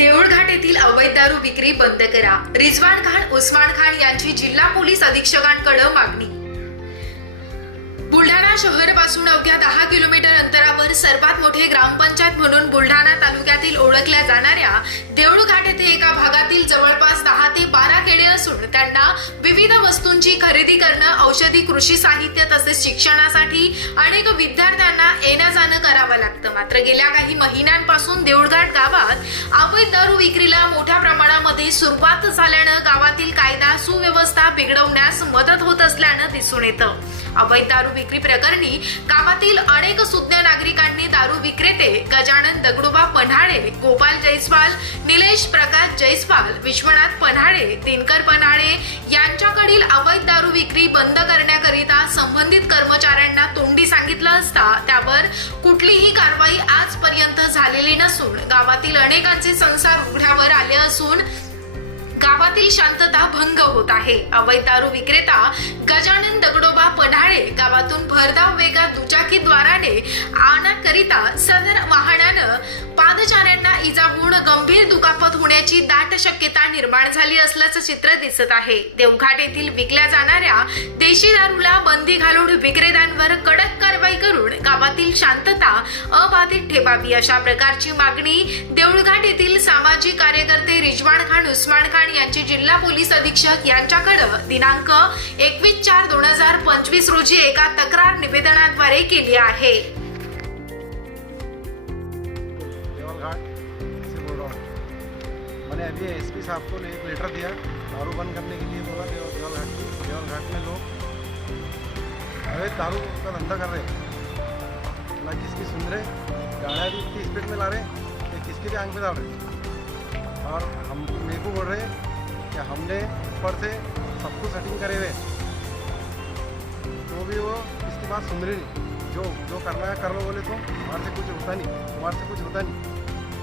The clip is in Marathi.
देऊळघाट येथील अवैध दारू विक्री बंद करा. रिजवान खान उस्मान खान यांची जिल्हा पोलीस अधीक्षकांकडे मागणी. बुलढाणा शहरापासून अवघ्या दहा किलोमीटर अंतरावर सर्वात मोठे ग्रामपंचायत म्हणून बुलढाणा तालुक्यातील ओळखल्या जाणाऱ्या देऊळघाट येथे एका भागातील जवळपास दहा ते बारा खेडे असून त्यांना विविध वस्तूंची खरेदी करणं औषधी कृषी साहित्य तसेच शिक्षणासाठी अनेक विद्यार्थ्यांना येण्या करावं लागतं. मात्र गेल्या काही महिन्यांपासून देऊळघाट गावात अवैध दारू विक्रीला मोठ्या प्रमाणामध्ये सुरुवात झाल्यानं गावातील कायदा सुव्यवस्था बिघडवण्यास मदत होत असल्यानं दिसून येतं. अवैध दारू विक्री प्रकरणी गावातील अनेक सुज्ञ नागरिकांनी दारू विक्रेते गजानन दगडोबा पन्हाळे गोपाल जयस्वाल निलेश प्रकाश जयस्वाल विश्वनाथ पन्हाळे दिनकर पन्हाळे यांच्याकडील अवैध दारू विक्री बंद करण्याकरिता संबंधित कर्मचाऱ्यांना तोंडी सांगितलं असता त्यावर कुठलीही कारवाई आजपर्यंत झालेली नसून गावातील अनेकांचे संसार उघड्यावर आले असून गावातील शांतता भंग होत आहे. अवैध दारू विक्रेता गजानन दगडोबा पन्हाळे गावातून भरधाव वेगात दुचाकीद्वाराने आणण्याकरिता सदर वाहनानं पादचाऱ्यांना इजा होऊन गंभीर दुखापत होण्याची दाट शक्यता निर्माण झाली असल्याचं चित्र दिसत आहे. देवघाट येथील विकल्या जाणाऱ्या देशी दारूला बंदी घालून विक्रेत्यांवर मनातील शांतता अबाधित ठेवावी अशा प्रकारची मागणी देऊळघाट येथील सामाजिक कार्यकर्ते रिजवान खान उस्मान खान यांचे जिल्हा पोलीस अधीक्षक यांच्याकडे दिनांक एकवीस चार दोन हजार पंचवीस रोजी एका तक्रार निवेदनाद्वारे केली आहे. मैंने अभी एस पी साहब को एक लेटर दिया दारू बंद करने के लिए बोला देवल घाट देवल घाट में लोग अवैध दारू का धंधा कर रहे हैं। ना किसकी सुन रहे गाड़ा भी इतनी स्पीड में ला रहे कि किसके भी आँख में ला रहे। और हम, मेरे को बोल रहे कि हमने ऊपर से सब कुछ सेटिंग करे हुए। तो भी वो इसकी बात सुन रही नहीं। जो जो करना है, कर लो बोले तो हमारे से कुछ होता नहीं हमारे से कुछ होता नहीं।